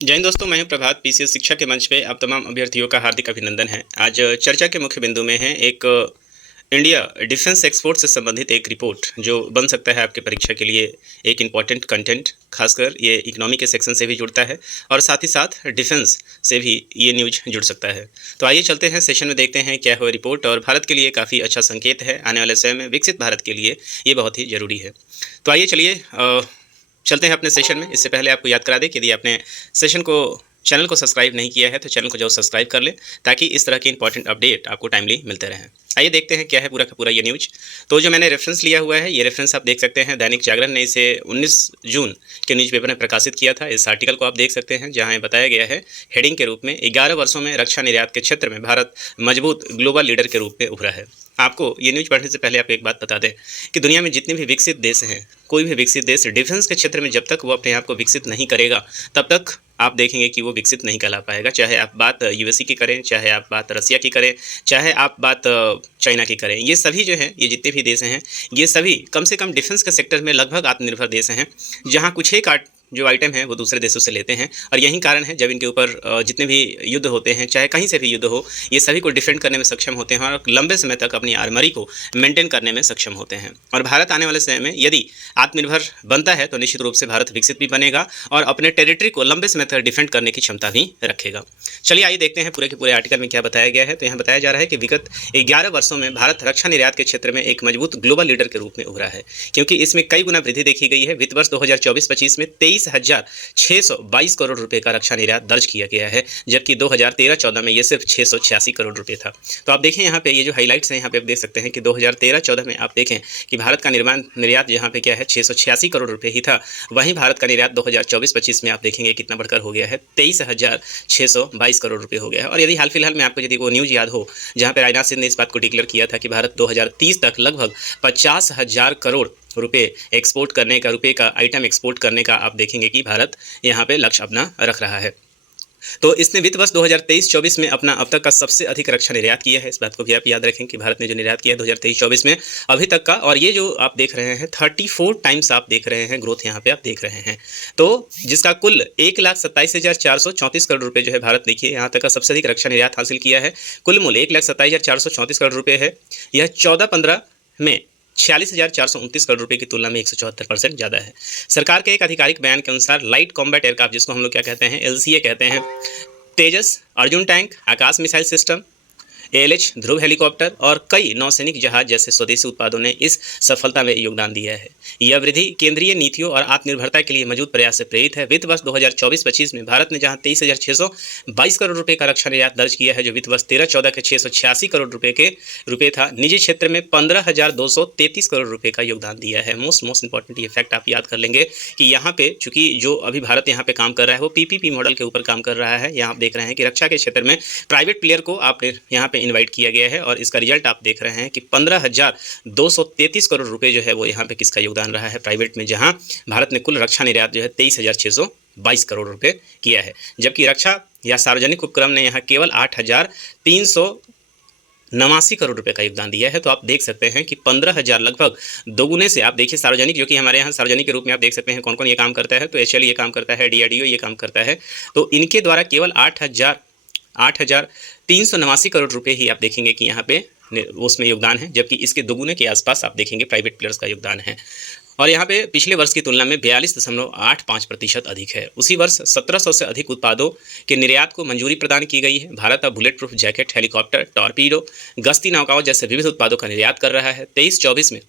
जय हिंद दोस्तों, मैं हूं प्रभात। पीसीएस शिक्षा के मंच पे आप तमाम अभ्यर्थियों का हार्दिक अभिनंदन है। आज चर्चा के मुख्य बिंदु में है एक इंडिया डिफेंस एक्सपोर्ट से संबंधित एक रिपोर्ट जो बन सकता है आपके परीक्षा के लिए एक इम्पॉर्टेंट कंटेंट। खासकर ये इकोनॉमी के सेक्शन से भी जुड़ता है और साथ ही साथ डिफेंस से भी ये न्यूज जुड़ सकता है। तो आइए चलते हैं सेशन में, देखते हैं क्या है रिपोर्ट। और भारत के लिए काफ़ी अच्छा संकेत है। आने वाले समय में विकसित भारत के लिए ये बहुत ही ज़रूरी है। तो आइए चलिए चलते हैं अपने सेशन में। इससे पहले आपको याद करा दें कि यदि आपने सेशन को चैनल को सब्सक्राइब नहीं किया है तो चैनल को जरूर सब्सक्राइब कर लें, ताकि इस तरह के इंपॉर्टेंट अपडेट आपको टाइमली मिलते रहें। आइए देखते हैं क्या है पूरा का पूरा ये न्यूज। तो जो मैंने रेफरेंस लिया हुआ है, ये रेफरेंस आप देख सकते हैं, दैनिक जागरण ने इसे 19 जून के न्यूज़पेपर में प्रकाशित किया था। इस आर्टिकल को आप देख सकते हैं, जहां बताया गया है हेडिंग के रूप में 11 वर्षों में रक्षा निर्यात के क्षेत्र में भारत मजबूत ग्लोबल लीडर के रूप में उभरा है। आपको ये न्यूज़ पढ़ने से पहले आपको एक बात बता दें कि दुनिया में जितने भी विकसित देश हैं, कोई भी विकसित देश डिफेंस के क्षेत्र में जब तक वो अपने आप को विकसित नहीं करेगा, तब तक आप देखेंगे कि वो विकसित नहीं कहला पाएगा। चाहे आप बात यूएसए की करें, चाहे आप बात रसिया की करें, चाहे आप बात चाइना की करें, ये सभी जो हैं, ये जितने भी देश हैं, ये सभी कम से कम डिफेंस के सेक्टर में लगभग आत्मनिर्भर देश हैं, जहाँ कुछ एक जो आइटम है वो दूसरे देशों से लेते हैं। और यही कारण है जब इनके ऊपर जितने भी युद्ध होते हैं, चाहे कहीं से भी युद्ध हो, ये सभी को डिफेंड करने में सक्षम होते हैं और लंबे समय तक अपनी आर्मरी को मेंटेन करने में सक्षम होते हैं। और भारत आने वाले समय में यदि आत्मनिर्भर बनता है तो निश्चित रूप से भारत विकसित भी बनेगा और अपने टेरिटरी को लंबे समय तक डिफेंड करने की क्षमता भी रखेगा। चलिए आइए देखते हैं पूरे के पूरे आर्टिकल में क्या बताया गया है। तो यहाँ बताया जा रहा है कि विगत 11 वर्षों में भारत रक्षा निर्यात के क्षेत्र में एक मजबूत ग्लोबल लीडर के रूप में उभरा है, क्योंकि इसमें कई गुना वृद्धि देखी गई है। वित्त वर्ष 2024-25 में 23,622 करोड़ रुपए का रक्षा निर्यात दर्ज किया गया है, जबकि 2013-14 में ये सिर्फ 686 करोड़ रुपए था। तो आप देखें यहाँ पे ये जो हाइलाइट्स हैं, यहाँ पे आप देख सकते हैं कि 2013-14 में आप देखें कि भारत का निर्यात यहाँ पे क्या है, 686 करोड़ रुपए ही था। वहीं भारत का निर्यात 2024-25 में आप देखेंगे कितना बढ़कर हो गया है, 23,622 करोड़ रुपए हो गया है। और यदि हाल फिलहाल में आपको यदि वो न्यूज़ याद हो, जहाँ पे राजनाथ सिंह ने इस बात को डिक्लेयर किया था कि भारत 2030 तक लगभग 50,000 करोड़ रुपए एक्सपोर्ट करने का, रुपए का आइटम एक्सपोर्ट करने का आप देखेंगे कि भारत यहाँ पे लक्ष्य अपना रख रहा है। तो इसने वित्त वर्ष 2023-24 में अपना अब तक का सबसे अधिक रक्षा निर्यात किया है। इस बात को भी आप याद रखें कि भारत ने जो निर्यात किया है 2023-24 में अभी तक का, और ये जो आप देख रहे हैं 34 टाइम्स आप देख रहे हैं ग्रोथ यहाँ पे आप देख रहे हैं। तो जिसका कुल 1,27,434 करोड़ रुपए जो है भारत, देखिए यहाँ तक का सबसे अधिक रक्षा निर्यात हासिल किया है। कुल मूल्य 1,27,434 करोड़ रुपये है। यह 14-15 में 46,429 करोड़ रुपए की तुलना में 174% ज़्यादा है। सरकार के एक आधिकारिक बयान के अनुसार लाइट कॉम्बैट एयरक्राफ्ट, जिसको हम लोग क्या कहते हैं, एलसीए कहते हैं, तेजस, अर्जुन टैंक, आकाश मिसाइल सिस्टम, एएलएच ध्रुव हेलीकॉप्टर और कई नौसैनिक जहाज जैसे स्वदेशी उत्पादों ने इस सफलता में योगदान दिया है। यह वृद्धि केंद्रीय नीतियों और आत्मनिर्भरता के लिए मौजूद प्रयास से प्रेरित है। वित्त वर्ष 2024-25 में भारत ने जहां 23,622 करोड़ रुपए का रक्षा निर्यात दर्ज किया है, जो वित्त वर्ष 13-14 के 686 करोड़ रुपए था, निजी क्षेत्र में 15,233 करोड़ रुपए का योगदान दिया है। मोस्ट इंपॉर्टेंट ये फैक्ट आप याद कर लेंगे कि यहाँ पे चूंकि जो अभी भारत यहाँ पे काम कर रहा है वो पीपीपी मॉडल के ऊपर काम कर रहा है। यहाँ आप देख रहे हैं कि रक्षा के क्षेत्र में प्राइवेट प्लेयर को आपने यहाँ पे इनवाइट किया गया है, और इसका रिजल्ट आप देख रहे हैं कि 15,233 करोड़ रुपए जो है वो यहाँ पे किसका योगदान रहा है, प्राइवेट में, जहाँ भारत ने कुल रक्षा निर्यात जो है 23,622 करोड़ रुपए किया है, जबकि रक्षा या सार्वजनिक उपक्रम ने यहाँ केवल 8,389 करोड़ रुपए का योगदान दिया है। तो आप देख सकते हैं कि 15,000 लगभग दोगुने से, आप देखिए सार्वजनिक, जो कि हमारे यहाँ सार्वजनिक के रूप में आप देख सकते हैं कौन कौन ये काम करता है, तो एचएएल ये काम करता है, डीआरडीओ ये काम करता है, तो इनके द्वारा केवल 8,389 करोड़ रुपए ही आप देखेंगे कि यहाँ पे उसमें योगदान है, जबकि इसके दोगुने के आसपास आप देखेंगे प्राइवेट प्लेयर्स का योगदान है। और यहाँ पे पिछले वर्ष की तुलना में 42.85% अधिक है। उसी वर्ष 1,700 से अधिक उत्पादों के निर्यात को मंजूरी प्रदान की गई है। भारत अब bullet proof jacket, helicopter, torpedo, गश्ती नौकाओं जैसे विविध उत्पादों का निर्यात कर रहा है। 23-24 में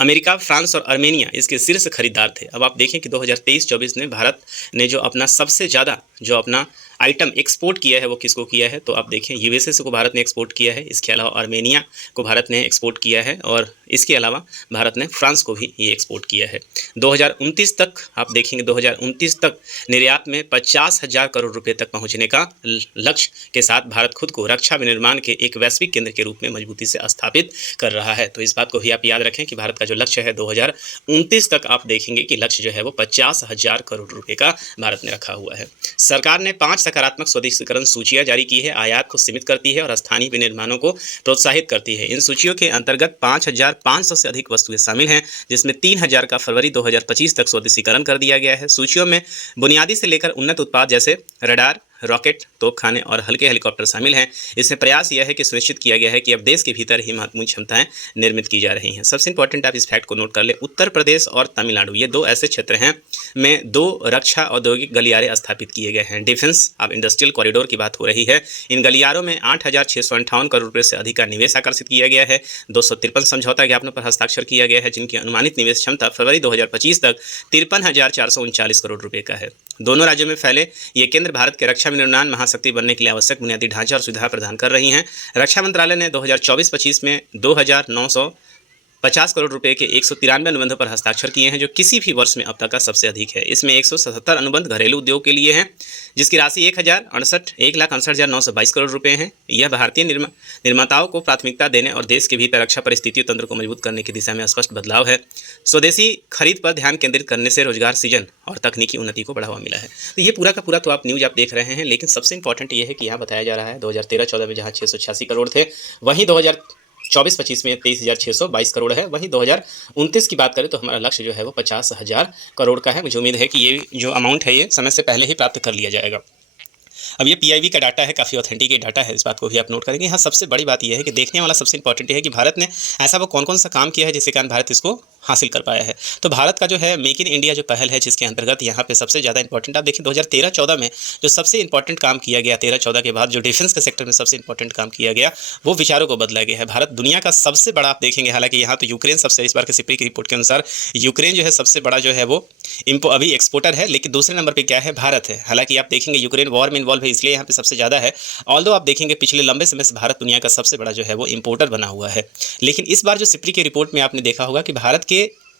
अमेरिका, फ्रांस और आर्मेनिया इसके शीर्ष खरीदार थे। अब आप देखें कि 2023-24 में भारत ने जो अपना सबसे ज़्यादा जो अपना आइटम एक्सपोर्ट किया है वो किसको किया है, तो आप देखें यूएसए को भारत ने एक्सपोर्ट किया है, इसके अलावा आर्मेनिया को भारत ने एक्सपोर्ट किया है, और इसके अलावा भारत ने फ्रांस को भी ये एक्सपोर्ट किया है। 2029 तक आप देखेंगे, 2029 तक निर्यात में 50,000 करोड़ रुपए तक पहुंचने का लक्ष्य के साथ भारत खुद को रक्षा विनिर्माण के एक वैश्विक केंद्र के रूप में मजबूती से स्थापित कर रहा है। तो इस बात को भी आप याद रखें कि भारत का जो लक्ष्य है 2029 तक आप देखेंगे कि लक्ष्य जो है वो 50,000 करोड़ रुपए का भारत ने रखा हुआ है। सरकार ने 5 सकारात्मक स्वदेशीकरण सूचियां जारी की है, आयात को सीमित करती है और स्थानीय विनिर्माणों को प्रोत्साहित करती है। इन सूचियों के अंतर्गत 5,000 4,500 से अधिक वस्तुएं शामिल हैं, जिसमें 3,000 का फरवरी 2025 तक स्वदेशीकरण कर दिया गया है। सूचियों में बुनियादी से लेकर उन्नत उत्पाद जैसे रडार, रॉकेट, तोपखाने और हल्के हेलीकॉप्टर शामिल हैं। इसमें प्रयास यह है कि सुनिश्चित किया गया है कि अब देश के भीतर ही महत्वपूर्ण क्षमताएं निर्मित की जा रही हैं। सबसे इंपॉर्टेंट आप इस फैक्ट को नोट कर लें, उत्तर प्रदेश और तमिलनाडु ये दो ऐसे क्षेत्र हैं में 2 रक्षा औद्योगिक गलियारे स्थापित किए गए हैं। डिफेंस अब इंडस्ट्रियल कॉरिडोर की बात हो रही है। इन गलियारों में 8,658 करोड़ रुपये से अधिक का निवेश आकर्षित किया गया है। 253 समझौता ज्ञापनों पर हस्ताक्षर किया गया है, जिनकी अनुमानित निवेश क्षमता फरवरी 2025 तक 53,439 करोड़ रुपये का है। दोनों राज्यों में फैले ये केंद्र भारत के रक्षा विनिर्माण महाशक्ति बनने के लिए आवश्यक बुनियादी ढांचा और सुविधा प्रदान कर रही हैं। रक्षा मंत्रालय ने 2024-25 में 2,950 करोड़ रुपए के 193 अनुबंधों पर हस्ताक्षर किए हैं, जो किसी भी वर्ष में अब तक का सबसे अधिक है। इसमें 177 अनुबंध घरेलू उद्योग के लिए हैं, जिसकी राशि 1,68,922 करोड़ रुपए है। यह भारतीय निर्माताओं को प्राथमिकता देने और देश के भीतर रक्षा परिस्थितियों तंत्र को मजबूत करने की दिशा में स्पष्ट बदलाव है। स्वदेशी खरीद पर ध्यान केंद्रित करने से रोजगार सृजन और तकनीकी उन्नति को बढ़ावा मिला है। तो ये पूरा का पूरा तो आप न्यूज़ आप देख रहे हैं, लेकिन सबसे इंपॉर्टेंट ये है कि यहाँ बताया जा रहा है 2013-14 में जहाँ 686 करोड़ थे, वहीं 2024-25 में 23,622 करोड़ है। वहीं 2029 की बात करें तो हमारा लक्ष्य जो है वो 50,000 करोड़ का है। मुझे उम्मीद है कि ये जो अमाउंट है ये समय से पहले ही प्राप्त कर लिया जाएगा। अब ये पीआईबी का डाटा है, काफ़ी ऑथेंटिक डाटा है, इस बात को भी आप नोट करेंगे। यहाँ सबसे बड़ी बात यह है कि देखने वाला सबसे इंपॉर्टेंट है कि भारत ने ऐसा वो कौन कौन सा काम किया है जिसके कारण भारत इसको हासिल कर पाया है। तो भारत का जो है मेक इन इंडिया जो पहल है, जिसके अंतर्गत यहाँ पे सबसे ज़्यादा इंपॉर्टेंट आप देखिए 2013-14 में जो सबसे इंपॉर्टेंट काम किया गया, 13-14 के बाद जो डिफेंस के सेक्टर में सबसे इंपॉर्टेंट काम किया गया वो विचारों को बदला गया है। भारत दुनिया का सबसे बड़ा आप देखेंगे, हालांकि यहाँ तो यूक्रेन सबसे, इस बार के सिप्री की रिपोर्ट के अनुसार यूक्रेन जो है सबसे बड़ा जो है वो अभी एक्सपोर्टर है, लेकिन दूसरे नंबर पर क्या है, भारत है। हालांकि आप देखेंगे यूक्रेन वॉर में इन्वॉल्व है, इसलिए यहाँ पे सबसे ज़्यादा है। ऑल्दो आप देखेंगे पिछले लंबे समय से भारत दुनिया का सबसे बड़ा जो है वो इंपोर्टर बना हुआ है। लेकिन इस बार जो सिप्री की रिपोर्ट में आपने देखा होगा कि भारत के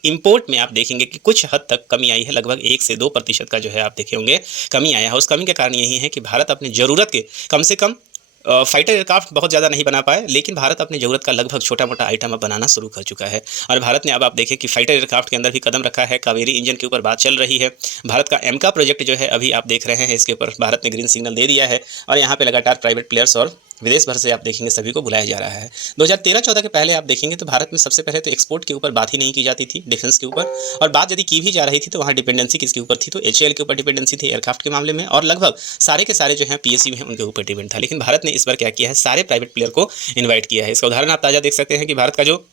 इंपोर्ट में आप देखेंगे कि कुछ हद तक कमी आई है, लगभग 1 से 2% का जो है आप देखे होंगे कमी आया है। उस कमी का कारण यही है कि भारत अपनी ज़रूरत के कम से कम फाइटर एयरक्राफ्ट बहुत ज़्यादा नहीं बना पाए, लेकिन भारत अपनी ज़रूरत का लगभग छोटा मोटा आइटम अब बनाना शुरू कर चुका है। और भारत ने अब आप देखें कि फाइटर एयरक्राफ्ट के अंदर भी कदम रखा है। कावेरी इंजन के ऊपर बात चल रही है। भारत का एमका प्रोजेक्ट जो है अभी आप देख रहे हैं, इसके ऊपर भारत ने ग्रीन सिग्नल दे दिया है और यहाँ पे लगातार प्राइवेट प्लेयर्स और विदेश भर से आप देखेंगे सभी को बुलाया जा रहा है। 2013-14 के पहले आप देखेंगे तो भारत में सबसे पहले तो एक्सपोर्ट के ऊपर बात ही नहीं की जाती थी, डिफेंस के ऊपर, और बात यदि की भी जा रही थी तो वहाँ डिपेंडेंसी किसके ऊपर थी, तो एचएएल के ऊपर डिपेंडेंसी थी एयरक्राफ्ट के मामले में, और लगभग सारे के सारे जो हैं पीएसयू हैं उनके ऊपर डिपेंड था। लेकिन भारत ने इस बार क्या किया है, सारे प्राइवेट प्लेयर को इन्वाइट किया है। इसका उदाहरण आप ताज़ा देख सकते हैं कि भारत का जो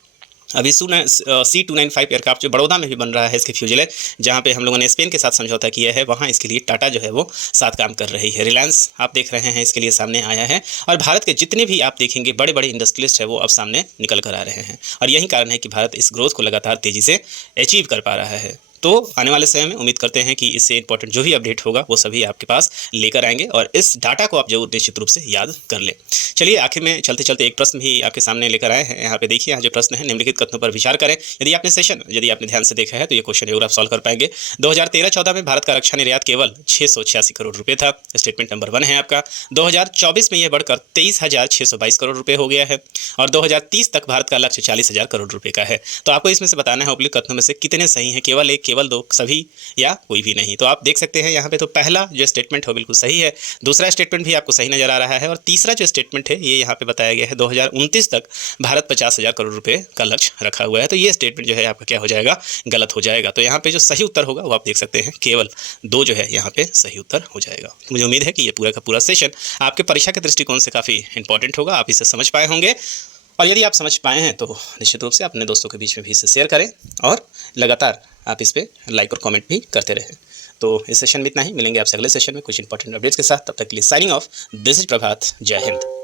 अभी C295 एयरक्राफ्ट जो बड़ौदा में भी बन रहा है, इसके फ्यूजलेज, जहाँ पे हम लोगों ने स्पेन के साथ समझौता किया है, वहाँ इसके लिए टाटा जो है वो साथ काम कर रही है। रिलायंस आप देख रहे हैं इसके लिए सामने आया है, और भारत के जितने भी आप देखेंगे बड़े बड़े इंडस्ट्रियलिस्ट है वो अब सामने निकल कर आ रहे हैं। और यही कारण है कि भारत इस ग्रोथ को लगातार तेज़ी से अचीव कर पा रहा है। तो आने वाले समय में उम्मीद करते हैं कि इससे इंपॉर्टेंट जो भी अपडेट होगा वो सभी आपके पास लेकर आएंगे, और इस डाटा को आप जरूर निश्चित रूप से याद कर लें। चलिए आखिर में चलते चलते एक प्रश्न भी आपके सामने लेकर आए हैं। यहाँ पे देखिए, यहाँ जो प्रश्न है, निम्नलिखित कथनों पर विचार करें। यदि आपने ध्यान से देखा है तो ये क्वेश्चन जरूर आप सॉल्व कर पाएंगे। 2013-14 में भारत का रक्षा निर्यात केवल 686 करोड़ रुपये था। स्टेटमेंट नंबर 1 है आपका। 2024 में यह बढ़कर 23,622 करोड़ रुपये हो गया है, और 2030 तक भारत का लक्ष्य 40,000 करोड़ रुपये का है। तो आपको इसमें से बताना है उपयुक्त कथनों में से कितने सही हैं, केवल एक, केवल दो, सभी या कोई भी नहीं। तो आप देख सकते हैं यहाँ पे तो पहला जो स्टेटमेंट है बिल्कुल सही है, दूसरा स्टेटमेंट भी आपको सही नजर आ रहा है, और तीसरा जो स्टेटमेंट है ये यहाँ पे बताया गया है 2029 तक भारत 50,000 करोड़ रुपए का लक्ष्य रखा हुआ है। तो ये स्टेटमेंट जो है आपका क्या हो जाएगा, गलत हो जाएगा। तो यहाँ पे जो सही उत्तर होगा वो आप देख सकते हैं, केवल 2 जो है यहाँ पे सही उत्तर हो जाएगा। तो मुझे उम्मीद है कि ये पूरा का पूरा सेशन आपके परीक्षा के दृष्टिकोण से काफ़ी इंपॉर्टेंट होगा, आप इसे समझ पाए होंगे। और यदि आप समझ पाए हैं तो निश्चित रूप से अपने दोस्तों के बीच में भी इसे शेयर करें, और लगातार आप इस पर लाइक और कमेंट भी करते रहें। तो इस सेशन में इतना ही, मिलेंगे आपसे अगले सेशन में कुछ इंपॉर्टेंट अपडेट्स के साथ। तब तक के लिए साइनिंग ऑफ, दिस इज प्रभात। जय हिंद।